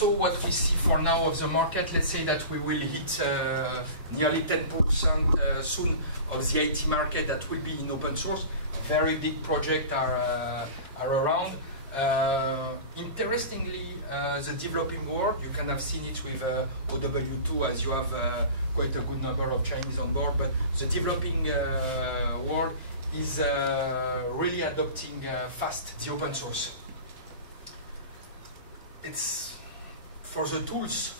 also what we see for now of the market, let's say that we will hit nearly 10% soon of the IT market that will be in open source. Very big projects are around. Interestingly, the developing world, you can have seen it with OW2 as you have quite a good number of Chinese on board, but the developing world is really adopting fast the open source. It's for the tools.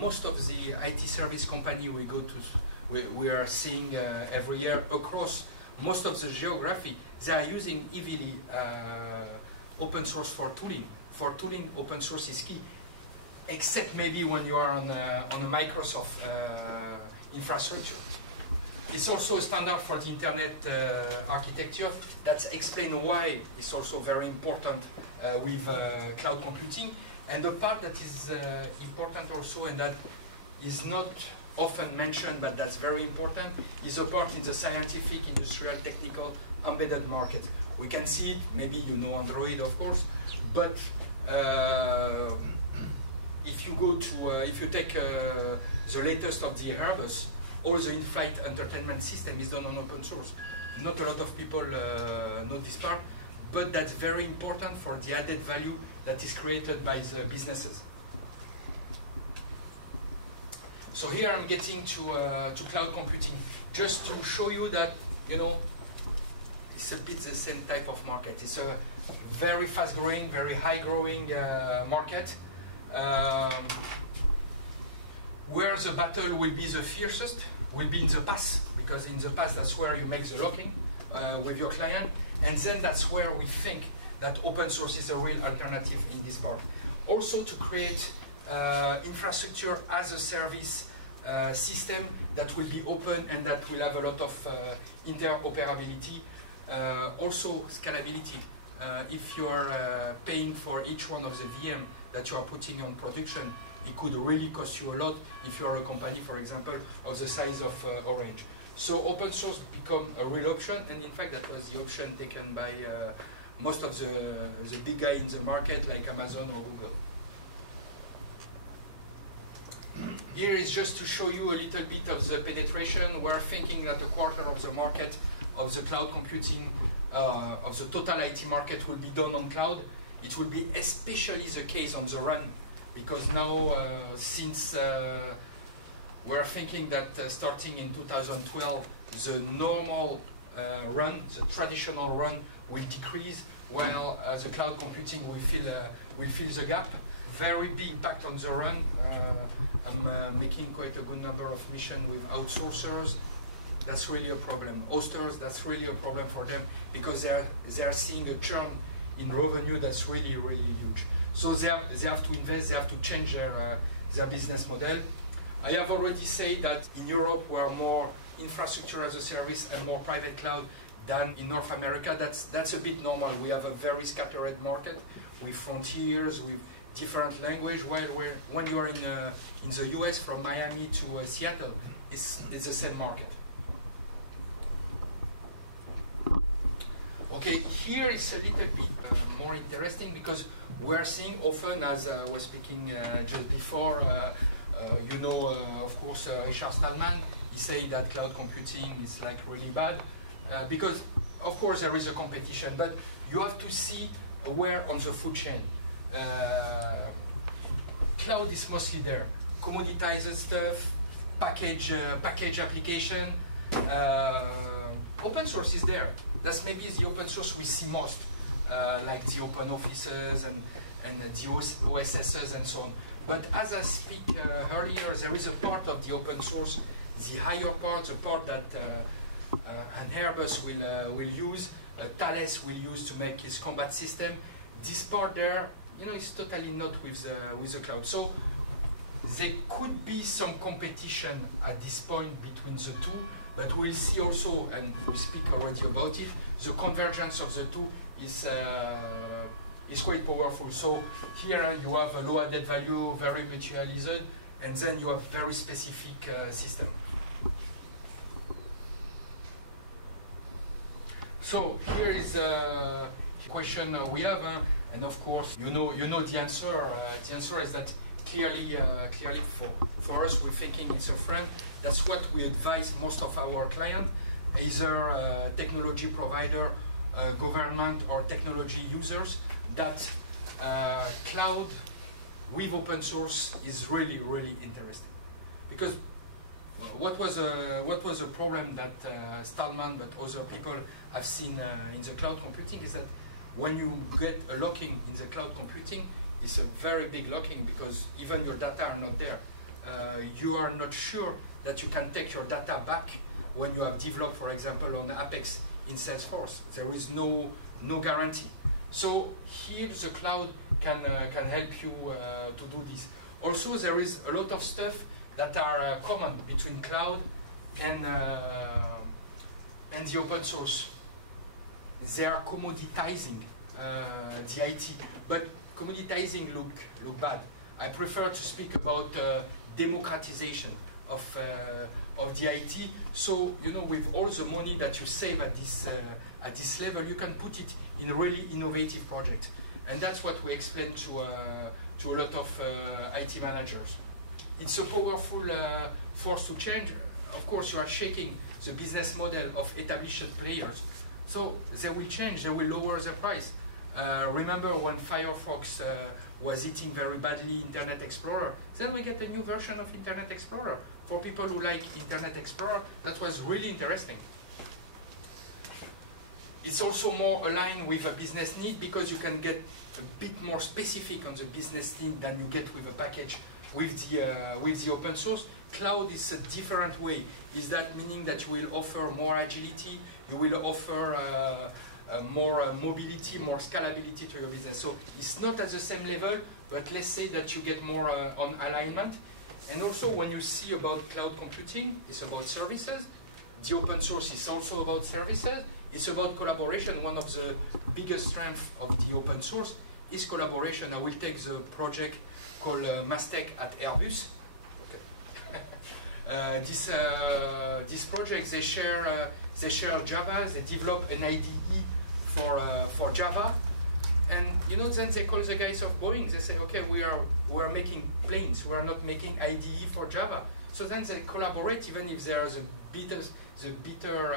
Most of the IT service company we go to, we are seeing every year across most of the geography, they are using heavily open source for tooling. For tooling, open source is key, except maybe when you are on a Microsoft infrastructure. It's also a standard for the internet architecture. That's explain why it's also very important with cloud computing. And the part that is important also, and that is not often mentioned, but that's very important, is a part in the scientific, industrial, technical, embedded market. We can see it, maybe you know Android, of course, but if you go to, if you take the latest of the Airbus, all the in-flight entertainment system is done on open source. Not a lot of people know this part, but that's very important for the added value that is created by the businesses. So here I'm getting to cloud computing, just to show you that, you know, it's a bit the same type of market. It's a very fast-growing, very high-growing market. Where the battle will be the fiercest will be in the PaaS, because in the PaaS that's where you make the locking with your client, and then that's where we think that open source is a real alternative in this part. Also to create infrastructure as a service system that will be open and that will have a lot of interoperability. Also scalability. If you are paying for each one of the VM that you are putting on production, it could really cost you a lot if you are a company, for example, of the size of Orange. So open source become a real option, and in fact that was the option taken by most of the big guys in the market like Amazon or Google. Here is just to show you a little bit of the penetration. We're thinking that a quarter of the market of the cloud computing, of the total IT market will be done on cloud. It will be especially the case on the run, because now since we're thinking that starting in 2012, the normal run, the traditional run will decrease, while the cloud computing will fill the gap. Very big impact on the run. I'm making quite a good number of missions with outsourcers. That's really a problem. Hosters, that's really a problem for them, because they are seeing a churn in revenue that's really, really huge. So they have to invest, they have to change their business model. I have already said that in Europe we are more infrastructure as a service and more private cloud than in North America. That's a bit normal. We have a very scattered market with frontiers, with different language, while when you are in the US, from Miami to Seattle, it's the same market. Okay, here is a little bit more interesting, because we are seeing often, as I was speaking just before, you know, of course, Richard Stallman, he said that cloud computing is like really bad, because of course there is a competition, but you have to see where on the food chain. Cloud is mostly there. Commoditized stuff, package application. Open source is there. That's maybe the open source we see most, like the open offices and the OSSs and so on. But as I speak earlier, there is a part of the open source, the higher part, the part that an Airbus will use, Thales will use to make its combat system. This part there, you know, is totally not with the cloud. So there could be some competition at this point between the two, but we'll see also, and we speak already about it, the convergence of the two is quite powerful. So here you have a low added value, very virtualized, and then you have very specific system. So here is a question we have, And of course, you know the answer. The answer is that clearly for us, we're thinking it's a friend. That's what we advise most of our clients, either technology provider, government, or technology users, that cloud with open source is really, really interesting. Because what was a problem that Stallman but other people have seen in the cloud computing is that when you get a locking in the cloud computing, it's a very big locking because even your data are not there. You are not sure that you can take your data back when you have developed, for example, on Apex in Salesforce. There is no guarantee. So here the cloud can help you to do this. Also, there is a lot of stuff that are common between cloud and the open source. They are commoditizing the IT, but commoditizing look bad. I prefer to speak about democratization of the IT. So with all the money that you save at this level, you can put it in a really innovative project, and that's what we explain to a lot of IT managers. It's a powerful force to change. Of course, you are shaking the business model of established players. So they will change, they will lower the price. Remember when Firefox was eating very badly Internet Explorer, then we get a new version of Internet Explorer. For people who like Internet Explorer, that was really interesting. It's also more aligned with a business need because you can get a bit more specific on the business need than you get with a package with the open source. Cloud is a different way. Is that meaning that you will offer more agility, you will offer more mobility, more scalability to your business. So it's not at the same level, but let's say that you get more on alignment. And also when you see about cloud computing, it's about services. The open source is also about services. It's about collaboration. One of the biggest strengths of the open source is collaboration. I will take the project called Mastec at Airbus. Okay. This project, they share Java. They develop an IDE for Java, and then they call the guys of Boeing. They say, okay, we are making planes. We are not making IDE for Java. So then they collaborate, even if they are the bitter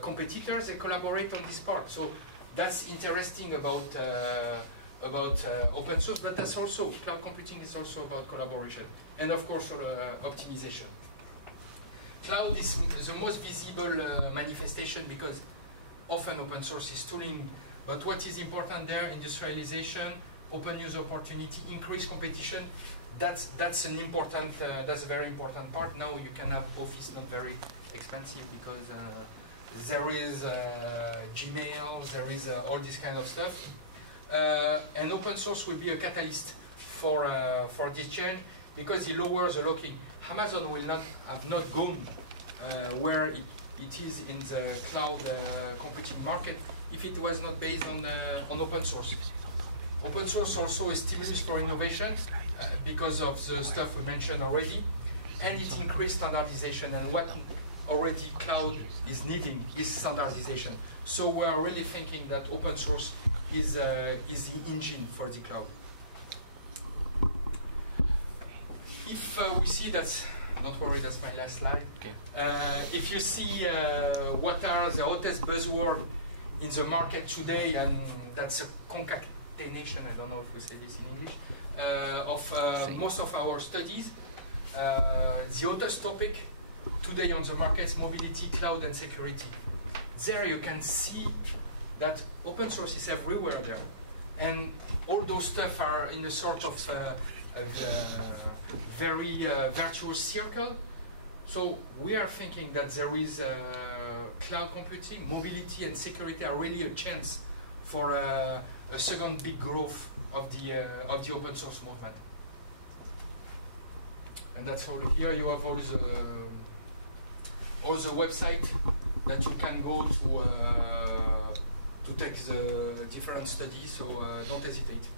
competitors. They collaborate on this part. So that's interesting about open source, but that's also, cloud computing is also about collaboration. And of course, optimization. Cloud is the most visible manifestation because often open source is tooling, but what is important there, industrialization, open use opportunity, increased competition, that's a very important part. Now you can have Office not very expensive because there is Gmail, there is all this kind of stuff. And open source will be a catalyst for this change because it lowers the locking. Amazon will have not gone where it is in the cloud computing market if it was not based on open source. Open source also is stimulus for innovation because of the stuff we mentioned already, and it increased standardization. And what already cloud is needing is standardization. So we are really thinking that open source is the engine for the cloud. If we see that, don't worry, that's my last slide. Okay. If you see what are the hottest buzzwords in the market today, and that's a concatenation, I don't know if we say this in English, of most of our studies, the hottest topic today on the market is mobility, cloud, and security. There you can see that open source is everywhere there. And all those stuff are in a sort of very virtuous circle. So we are thinking that there is cloud computing, mobility, and security are really a chance for a second big growth of the open source movement. And that's all. Here you have all the website that you can go to take the different studies. So don't hesitate.